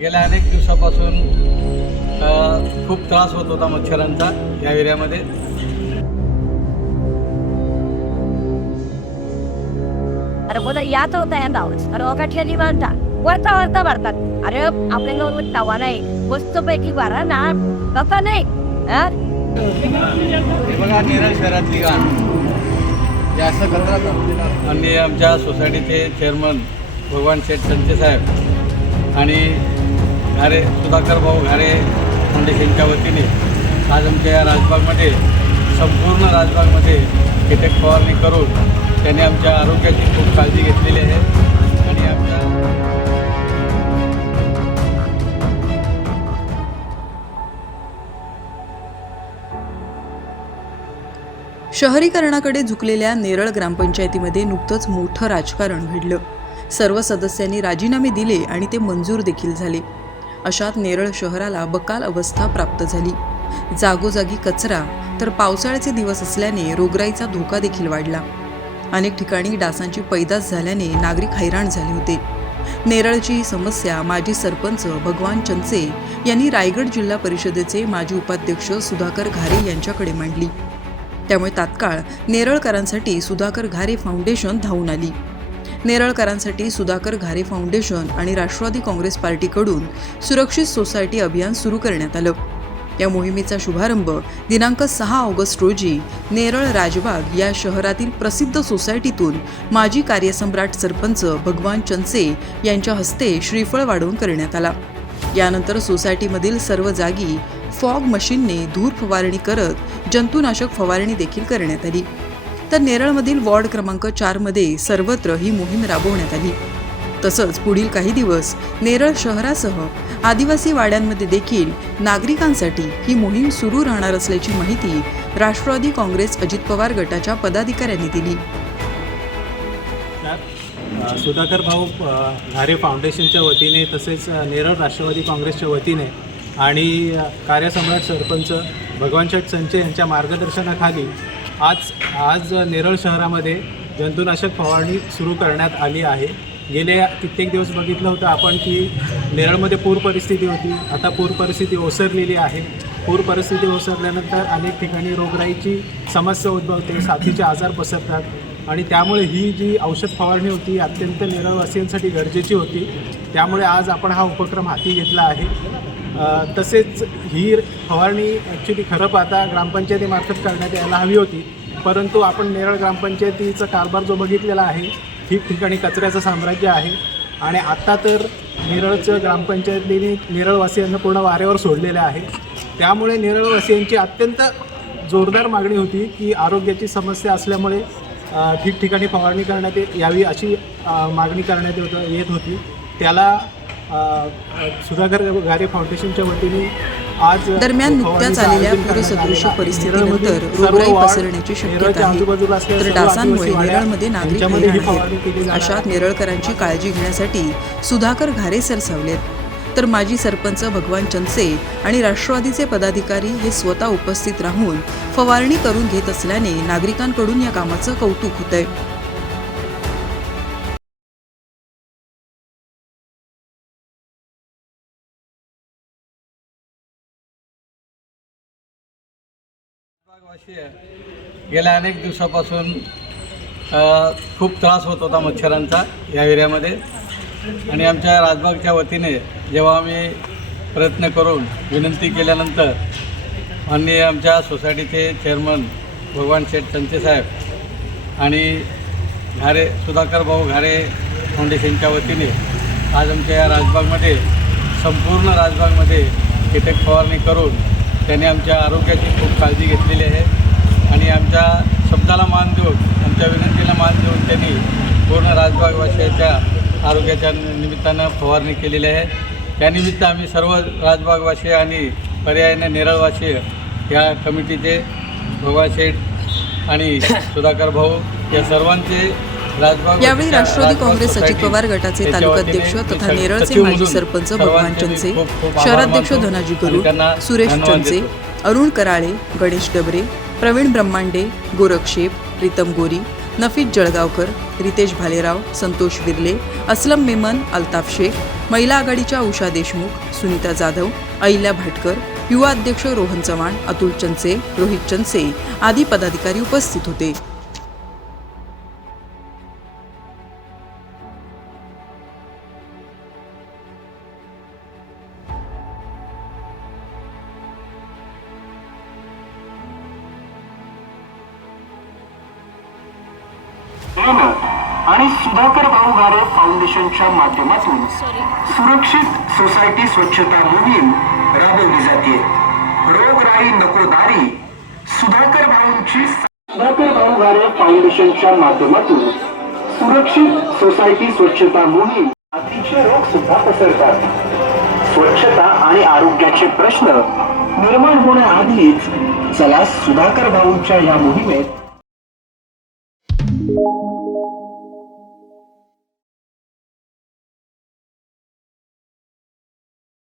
गेल्या अनेक दिवसापासून खूप त्रास होत होता मच्छरांचा या एरियामध्ये. अरे बोला याच होता या डावस अरे ओकाठल्यानी बांधता वरता वरता भरतात अरे आपल्याला तवा नाही. मस्त पैकी भरा ना. कसा नाही. बघा नेरळ शहरातली गाण. जास्त कचरा आणि आमच्या सोसायटीचे चेअरमन भगवान शेठ संचे साहेब आणि घारे सुधाकर भाऊ घारे फाउंडेशनच्या वतीने आज आमच्या या राजबागमध्ये संपूर्ण राजबागमध्ये कीटक फवारणी करून त्यांनी आमच्या आरोग्याची खूप काळजी घेतलेली आहे. आणि आमच्या शहरीकरणाकडे झुकलेल्या नेरळ ग्रामपंचायतीमध्ये नुकतंच मोठं राजकारण घडलं. सर्व सदस्यांनी राजीनामे दिले आणि ते मंजूर देखील झाले. अशात नेरळ शहराला बकाल अवस्था प्राप्त झाली. जागोजागी कचरा तर पावसाळ्याचे दिवस असल्याने रोगराईचा धोका देखील वाढला. अनेक ठिकाणी डासांची पैदास झाल्याने नागरिक हैराण झाले होते. नेरळची ही समस्या माजी सरपंच भगवान चंचे यांनी रायगड जिल्हा परिषदेचे माजी उपाध्यक्ष सुधाकर घारे यांच्याकडे मांडली. त्यामुळे तात्काळ नेरळकरांसाठी सुधाकर घारे फाउंडेशन धावून आली. नेरळकरांसाठी सुधाकर घारे फाउंडेशन आणि राष्ट्रवादी काँग्रेस पार्टीकडून सुरक्षित सोसायटी अभियान सुरू करण्यात आलं. या मोहिमेचा शुभारंभ दिनांक सहा ऑगस्ट रोजी नेरळ राजबाग या शहरातील प्रसिद्ध सोसायटीतून माजी कार्यसम्राट सरपंच भगवान चंचे यांच्या हस्ते श्रीफळ वाढवून करण्यात आला. यानंतर सोसायटीमधील सर्व जागी फॉग मशीनने धूर फवारणी करत जंतुनाशक फवारणी देखील करण्यात आली. तर नेरळमधील वॉर्ड क्रमांक चारमध्ये सर्वत्र ही मोहीम राबवण्यात आली. तसंच पुढील काही दिवस नेरळ शहरासह आदिवासी वाड्यांमध्ये देखील नागरिकांसाठी ही मोहीम सुरू राहणार असल्याची माहिती राष्ट्रवादी काँग्रेस अजित पवार गटाच्या पदाधिकाऱ्यांनी दिली. सुधाकर भाऊ घारे फाउंडेशनच्या वतीने तसेच नेरळ राष्ट्रवादी काँग्रेसच्या वतीने आणि कार्यसम्राट सरपंच भगवानशेठ संचे यांच्या मार्गदर्शनाखाली आज आज नेरळ शहरामध्ये जंतुनाशक फवारणी सुरू करण्यात आली आहे. गेले कित्येक दिवस बघितलं होतं आपण की नेरळमध्ये पूर परिस्थिती होती. आता पूर परिस्थिती ओसरलेली आहे. पूर परिस्थिती ओसरल्यानंतर अनेक ठिकाणी रोगराईची समस्या उद्भवते. साथीचे आजार पसरतात. आणि त्यामुळे ही जी औषध फवारणी होती अत्यंत नेरळवासियांसाठी गरजेची होती. त्यामुळे आज आपण हा उपक्रम हाती घेतला आहे. तसेच ही फवारणी ॲक्च्युली खरं पाहता ग्रामपंचायतीमार्फत करण्यात यायला हवी होती. परंतु आपण नेरळ ग्रामपंचायतीचा कारभार जो बघितलेला आहे ठिकठिकाणी कचऱ्याचं साम्राज्य आहे. आणि आत्ता तर नेरळचं ग्रामपंचायतीने नेरळवासियांना पूर्ण वाऱ्यावर सोडलेलं आहे. त्यामुळे नेरळवासियांची अत्यंत जोरदार मागणी होती की आरोग्याची समस्या असल्यामुळे ठिकठिकाणी फवारणी करण्यात यावी अशी मागणी करण्यात येत येत होती. त्याला सुधाकर गारे फाउंडेशनच्या वतीने आज दरम्यान नुकत्याच आलेल्या आयोजन करण्यात पूरसदृश आलेलं आहे. परिस्थितीनंतर रोगराई पसरण्याची शक्यता आहे. तर डासांमुळे नेरळमध्ये नागरिक आहेत. अशात नेरळकरांची काळजी घेण्यासाठी सुधाकर घारे सरसावलेत. तर माजी सरपंच भगवान चंचे आणि राष्ट्रवादीचे पदाधिकारी हे स्वतः उपस्थित राहून फवारणी करून घेत असल्याने नागरिकांकडून या कामाचं कौतुक होतंय. भागवासी गेल्या अनेक दिवसापासून खूप त्रास होत होता मच्छरांचा या एरियामध्ये. आणि आमच्या राजबागच्या वतीने जेव्हा आम्ही प्रयत्न करून विनंती केल्यानंतर माननीय आमच्या सोसायटीचे चेअरमन भगवान शेठ संचे साहेब आणि घारे सुधाकर भाऊ घारे फाउंडेशनच्या वतीने आज आमच्या या राजबागमध्ये संपूर्ण राजबागमध्ये कीटक फवारणी करून त्यांनी आमच्या आरोग्याची खूप काळजी घेतलेली आहे. आणि आमच्या शब्दाला मान देऊन आमच्या विनंतीला मान देऊन त्यांनी पूर्ण राजबागवासियाच्या आरोग्याच्या निमित्तानं फवारणी केलेली आहे. त्यानिमित्त आम्ही सर्व राजबागवासी आणि पर्यायाने नेरळवासी या कमिटीचे भगवान शेठ आणि सुधाकर भाऊ या सर्वांचे यावेळी राष्ट्रवादी काँग्रेस अजित पवार गटाचे तालुकाध्यक्ष तथा नेरळचे माजी सरपंच भगवान चंचे शहराध्यक्ष धनाजी गुरु सुरेश चंचे अरुण कराळे गणेश डबरे प्रवीण ब्रह्मांडे गोरक्षेप प्रीतम गोरी नफीत जळगावकर रितेश भालेराव संतोष विर्ले असलम मेमन अल्ताफ शेख महिला आघाडीच्या उषा देशमुख सुनीता जाधव अहिल्या भाटकर युवा अध्यक्ष रोहन चव्हाण अतुल चंचे रोहित चंचे आदी पदाधिकारी उपस्थित होते. आणि सुधाकर भाऊ घारे फाउंडेशनच्या माध्यमातून सुरक्षित सोसायटी स्वच्छता मोहीम राबवली जाते. रोगराई नको दारी सुधाकर भाऊंची सुधाकर भाऊ घारे फाउंडेशनच्या माध्यमातून सुरक्षित सोसायटी स्वच्छता मोहीम अतिशय रोग सुद्धा पसरतात. स्वच्छता आणि आरोग्याचे प्रश्न निर्माण होण्याआधीच चला सुधाकर भाऊंच्या या मोहिमेत